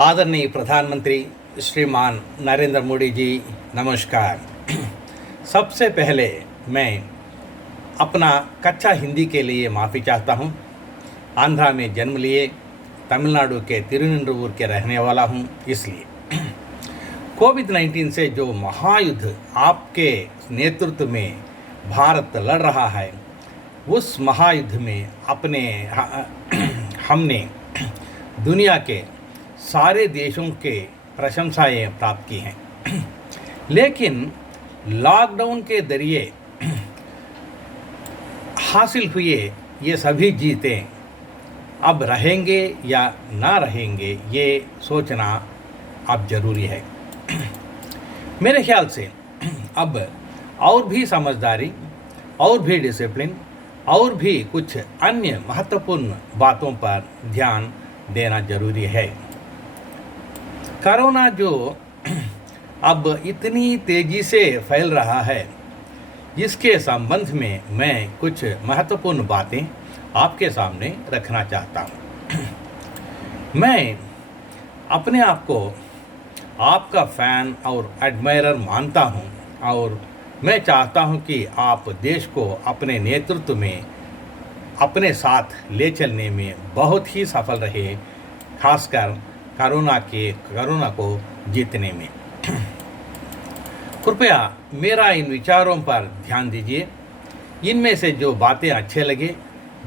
आदरणीय प्रधानमंत्री श्रीमान नरेंद्र मोदी जी, नमस्कार। सबसे पहले मैं अपना कच्चा हिंदी के लिए माफ़ी चाहता हूँ। आंध्रा में जन्म लिए तमिलनाडु के तिरुवनंतपुरम के रहने वाला हूँ। इसलिए कोविड-19 से जो महायुद्ध आपके नेतृत्व में भारत लड़ रहा है, उस महायुद्ध में हमने दुनिया के सारे देशों के प्रशंसाएं प्राप्त की हैं। लेकिन लॉकडाउन के जरिए हासिल हुए ये सभी जीतें अब रहेंगे या ना रहेंगे, ये सोचना अब ज़रूरी है। मेरे ख्याल से अब और भी समझदारी, और भी डिसिप्लिन, और भी कुछ अन्य महत्वपूर्ण बातों पर ध्यान देना जरूरी है। कोरोना जो अब इतनी तेज़ी से फैल रहा है, इसके संबंध में मैं कुछ महत्वपूर्ण बातें आपके सामने रखना चाहता हूँ। मैं अपने आप को आपका फ़ैन और एडमायरर मानता हूँ और मैं चाहता हूँ कि आप देश को अपने नेतृत्व में अपने साथ ले चलने में बहुत ही सफल रहे, खासकर कोरोना को जीतने में। कृपया मेरा इन विचारों पर ध्यान दीजिए। इनमें से जो बातें अच्छे लगे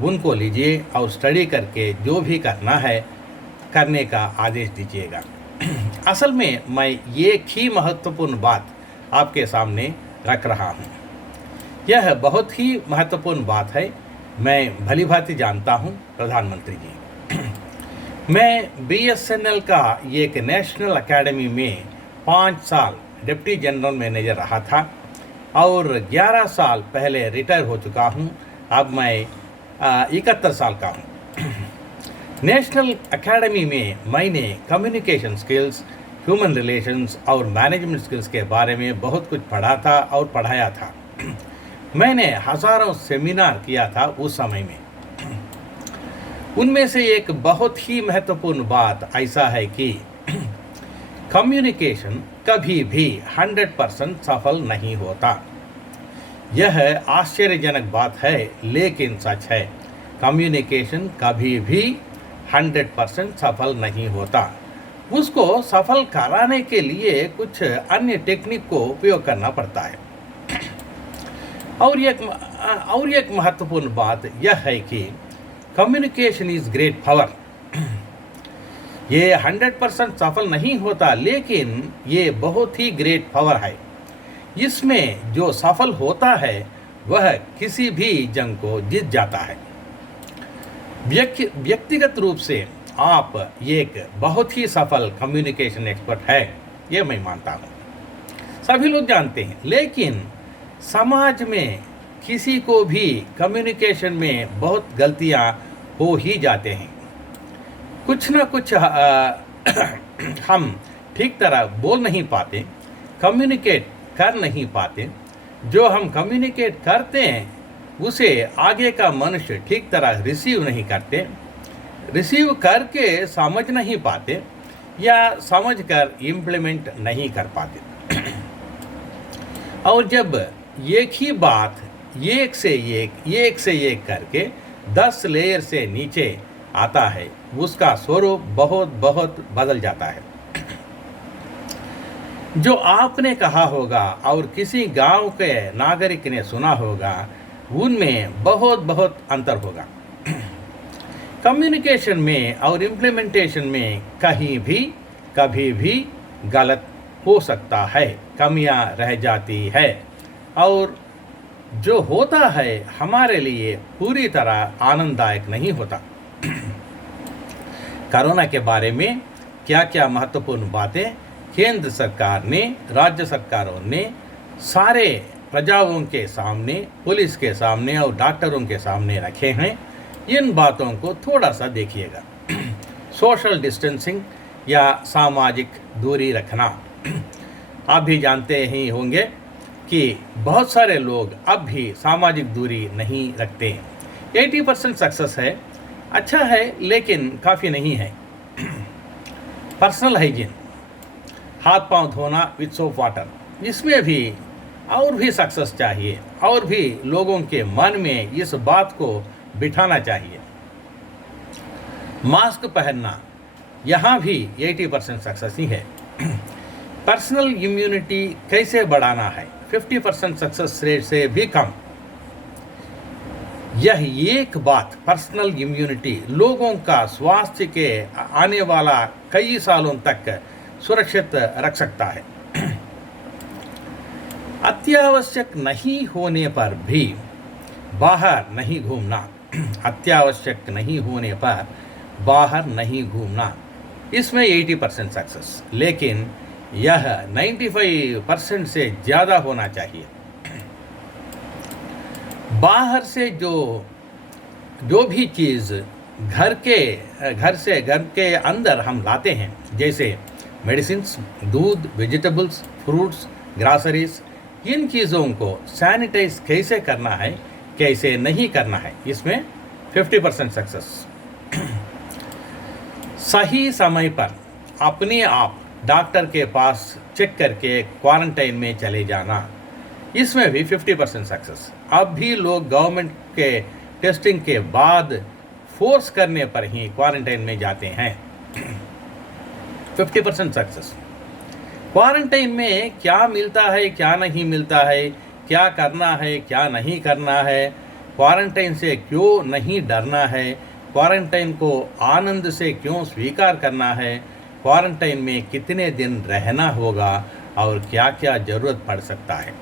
उनको लीजिए और स्टडी करके जो भी करना है करने का आदेश दीजिएगा। असल में मैं एक ही महत्वपूर्ण बात आपके सामने रख रहा हूँ। यह बहुत ही महत्वपूर्ण बात है, मैं भली भांति जानता हूँ प्रधानमंत्री जी। मैं बीएसएनएल का एक नेशनल एकेडमी में 5 साल डिप्टी जनरल मैनेजर रहा था और 11 साल पहले रिटायर हो चुका हूँ। अब मैं 71 साल का हूँ। नेशनल एकेडमी में मैंने कम्युनिकेशन स्किल्स, ह्यूमन रिलेशंस और मैनेजमेंट स्किल्स के बारे में बहुत कुछ पढ़ा था और पढ़ाया था। मैंने हज़ारों सेमिनार किया था उस समय में। उनमें से एक बहुत ही महत्वपूर्ण बात ऐसा है कि कम्युनिकेशन कभी भी 100% सफल नहीं होता। यह आश्चर्यजनक बात है, लेकिन सच है। कम्युनिकेशन कभी भी 100% सफल नहीं होता। उसको सफल कराने के लिए कुछ अन्य टेक्निक को उपयोग करना पड़ता है। और एक महत्वपूर्ण बात यह है कि कम्युनिकेशन इज ग्रेट पावर। ये 100% सफल नहीं होता, लेकिन ये बहुत ही ग्रेट पावर है। इसमें जो सफल होता है वह किसी भी जंग को जीत जाता है। व्यक्तिगत रूप से आप एक बहुत ही सफल कम्युनिकेशन एक्सपर्ट है, ये मैं मानता हूँ, सभी लोग जानते हैं। लेकिन समाज में किसी को भी कम्युनिकेशन में बहुत गलतियाँ हो ही जाते हैं। कुछ ना कुछ हम ठीक तरह बोल नहीं पाते, कम्युनिकेट कर नहीं पाते। जो हम कम्युनिकेट करते हैं उसे आगे का मनुष्य ठीक तरह रिसीव नहीं करते, रिसीव करके समझ नहीं पाते या समझ कर इम्प्लीमेंट नहीं कर पाते। और जब एक ही बात एक से एक करके 10 लेयर से नीचे आता है, उसका स्वरूप बहुत बदल जाता है। जो आपने कहा होगा और किसी गांव के नागरिक ने सुना होगा, उनमें बहुत अंतर होगा। कम्युनिकेशन में और इम्प्लीमेंटेशन में कभी भी गलत हो सकता है, कमियां रह जाती है और जो होता है हमारे लिए पूरी तरह आनंददायक नहीं होता। कोरोना के बारे में क्या महत्वपूर्ण बातें केंद्र सरकार ने, राज्य सरकारों ने सारे प्रजाओं के सामने, पुलिस के सामने और डॉक्टरों के सामने रखे हैं, इन बातों को थोड़ा सा देखिएगा। सोशल डिस्टेंसिंग या सामाजिक दूरी रखना, आप भी जानते ही होंगे कि बहुत सारे लोग अब भी सामाजिक दूरी नहीं रखते। 80% सक्सेस है, अच्छा है, लेकिन काफ़ी नहीं है। पर्सनल हाइजीन, हाथ पांव धोना विथ सोप वाटर, इसमें भी और भी सक्सेस चाहिए और भी लोगों के मन में इस बात को बिठाना चाहिए। मास्क पहनना, यहाँ भी 80% सक्सेस ही है। पर्सनल इम्यूनिटी कैसे बढ़ाना है, 50% सक्सेस रेट से भी कम। यह एक बात पर्सनल इम्यूनिटी लोगों का स्वास्थ्य के आने वाला कई सालों तक सुरक्षित रख सकता है। अत्यावश्यक नहीं होने पर भी बाहर नहीं घूमना, अत्यावश्यक नहीं होने पर बाहर नहीं घूमना, इसमें 80% सक्सेस, लेकिन यह 95% से ज़्यादा होना चाहिए। बाहर से जो भी चीज़ घर के अंदर हम लाते हैं, जैसे मेडिसिन्स, दूध, वेजिटेबल्स, फ्रूट्स, ग्रासरीज, इन चीज़ों को सैनिटाइज कैसे करना है, कैसे नहीं करना है, इसमें 50% सक्सेस। सही समय पर अपने आप डॉक्टर के पास चेक करके क्वारंटाइन में चले जाना, इसमें भी 50% सक्सेस। अब भी लोग गवर्नमेंट के टेस्टिंग के बाद फोर्स करने पर ही क्वारंटाइन में जाते हैं। 50% सक्सेस। क्वारंटाइन में क्या मिलता है, क्या नहीं मिलता है, क्या करना है, क्या नहीं करना है, क्वारंटाइन से क्यों नहीं डरना है, क्वारंटाइन को आनंद से क्यों स्वीकार करना है, क्वारंटाइन में कितने दिन रहना होगा और क्या क्या ज़रूरत पड़ सकता है।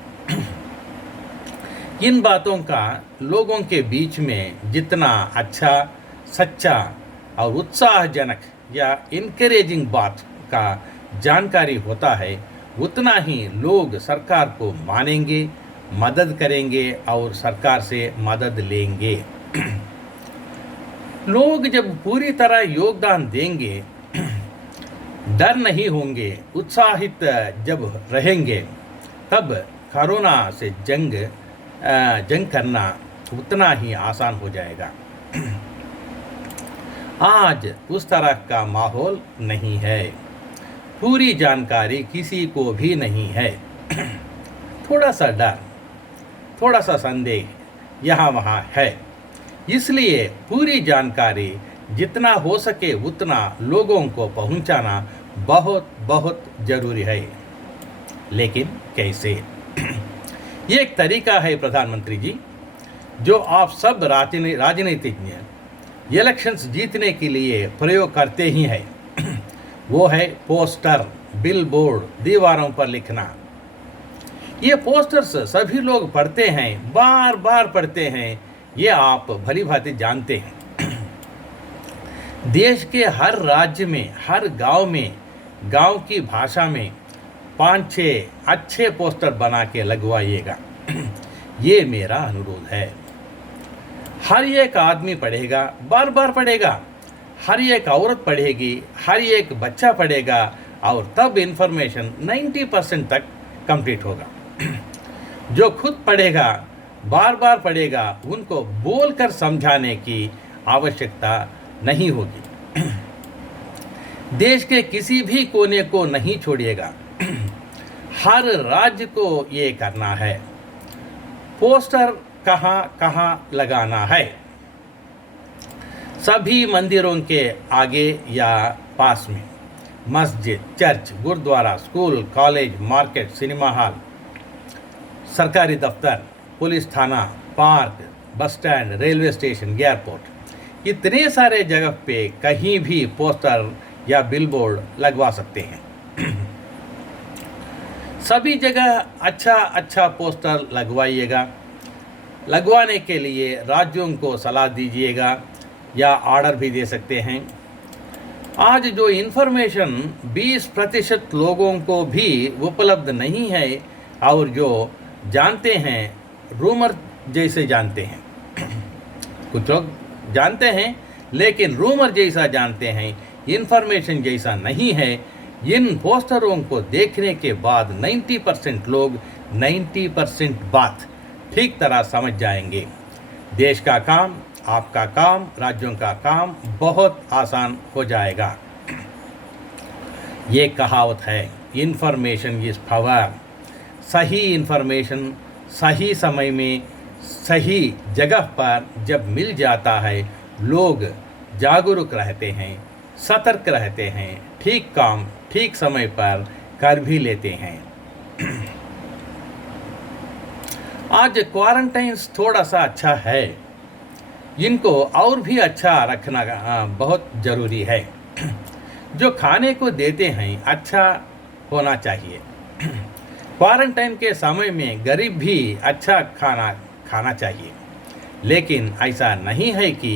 इन बातों का लोगों के बीच में जितना अच्छा, सच्चा और उत्साहजनक या इनकरेजिंग बात का जानकारी होता है, उतना ही लोग सरकार को मानेंगे, मदद करेंगे और सरकार से मदद लेंगे। लोग जब पूरी तरह योगदान देंगे, डर नहीं होंगे, उत्साहित जब रहेंगे, तब कोरोना से जंग करना उतना ही आसान हो जाएगा। आज उस तरह का माहौल नहीं है, पूरी जानकारी किसी को भी नहीं है। थोड़ा सा डर, थोड़ा सा संदेह यहाँ वहाँ है, इसलिए पूरी जानकारी जितना हो सके उतना लोगों को पहुँचाना बहुत बहुत ज़रूरी है। लेकिन कैसे? ये एक तरीका है प्रधानमंत्री जी, जो आप सब राजनीतिज्ञ इलेक्शंस जीतने के लिए प्रयोग करते ही हैं। वो है पोस्टर, बिल बोर्ड, दीवारों पर लिखना। ये पोस्टर्स सभी लोग पढ़ते हैं, बार बार पढ़ते हैं, ये आप भली भांति जानते हैं। देश के हर राज्य में, हर गांव में, गांव की भाषा में 5-6 अच्छे पोस्टर बना के लगवाइएगा। ये मेरा अनुरोध है। हर एक आदमी पढ़ेगा, बार बार पढ़ेगा, हर एक औरत पढ़ेगी, हर एक बच्चा पढ़ेगा और तब इन्फॉर्मेशन 90% तक कंप्लीट होगा। जो खुद पढ़ेगा, बार बार पढ़ेगा, उनको बोलकर समझाने की आवश्यकता नहीं होगी। देश के किसी भी कोने को नहीं छोड़िएगा, हर राज्य को ये करना है। पोस्टर कहाँ कहाँ लगाना है? सभी मंदिरों के आगे या पास में, मस्जिद, चर्च, गुरुद्वारा, school, college, market, cinema hall, सरकारी दफ्तर, पुलिस थाना, park, bus stand, railway station, airport, इतने सारे जगह पे कहीं भी पोस्टर या बिलबोर्ड लगवा सकते हैं। सभी जगह अच्छा अच्छा पोस्टर लगवाइएगा। लगवाने के लिए राज्यों को सलाह दीजिएगा या ऑर्डर भी दे सकते हैं। आज जो इन्फॉर्मेशन 20% लोगों को भी उपलब्ध नहीं है और जो जानते हैं रूमर जैसे जानते हैं। कुछ लोग जानते हैं लेकिन रूमर जैसा जानते हैं, इन्फॉर्मेशन जैसा नहीं है। इन पोस्टरों को देखने के बाद 90% लोग 90% बात ठीक तरह समझ जाएंगे। देश का काम, आपका काम, राज्यों का काम बहुत आसान हो जाएगा। ये कहावत है, इन्फॉर्मेशन इज़ पावर। सही इन्फॉर्मेशन सही समय में सही जगह पर जब मिल जाता है, लोग जागरूक रहते हैं, सतर्क रहते हैं, ठीक काम ठीक समय पर कर भी लेते हैं। आज क्वारंटाइन थोड़ा सा अच्छा है, इनको और भी अच्छा रखना बहुत ज़रूरी है। जो खाने को देते हैं अच्छा होना चाहिए। क्वारंटाइन के समय में गरीब भी अच्छा खाना खाना चाहिए, लेकिन ऐसा नहीं है कि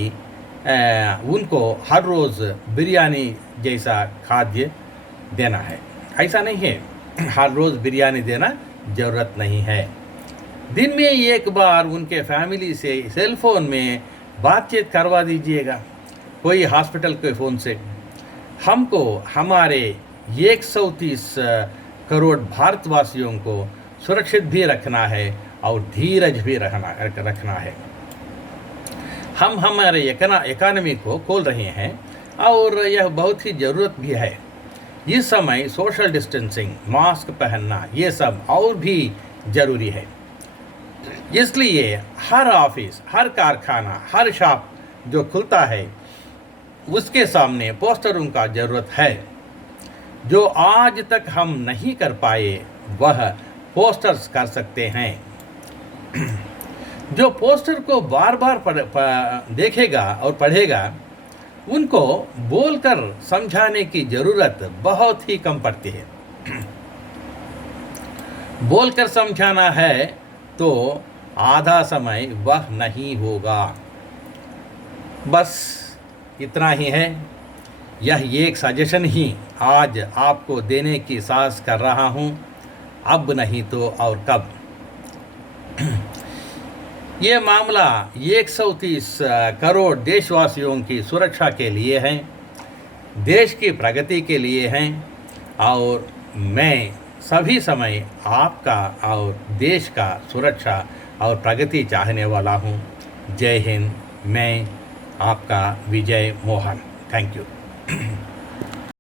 उनको हर रोज़ बिरयानी जैसा खाद्य देना है। ऐसा नहीं है, हर रोज़ बिरयानी देना ज़रूरत नहीं है। दिन में एक बार उनके फैमिली से सेल फ़ोन में बातचीत करवा दीजिएगा, कोई हॉस्पिटल के फ़ोन से। हमको हमारे 130 करोड़ भारतवासियों को सुरक्षित भी रखना है और धीरज भी रखना है। हम हमारे इकोनॉमी को खोल रहे हैं और यह बहुत ही ज़रूरत भी है। इस समय सोशल डिस्टेंसिंग, मास्क पहनना, ये सब और भी ज़रूरी है। इसलिए हर ऑफिस, हर कारखाना, हर शॉप जो खुलता है उसके सामने पोस्टरों का ज़रूरत है। जो आज तक हम नहीं कर पाए वह पोस्टर्स कर सकते हैं। जो पोस्टर को बार बार देखेगा और पढ़ेगा, उनको बोलकर समझाने की ज़रूरत बहुत ही कम पड़ती है। बोलकर समझाना है तो आधा समय वह नहीं होगा। बस इतना ही है। यह एक सजेशन ही आज आपको देने की साहस कर रहा हूँ, अब नहीं तो और कब। ये मामला 130 करोड़ देशवासियों की सुरक्षा के लिए है, देश की प्रगति के लिए हैं, और मैं सभी समय आपका और देश का सुरक्षा और प्रगति चाहने वाला हूँ। जय हिंद। मैं आपका विजय मोहन। Thank you.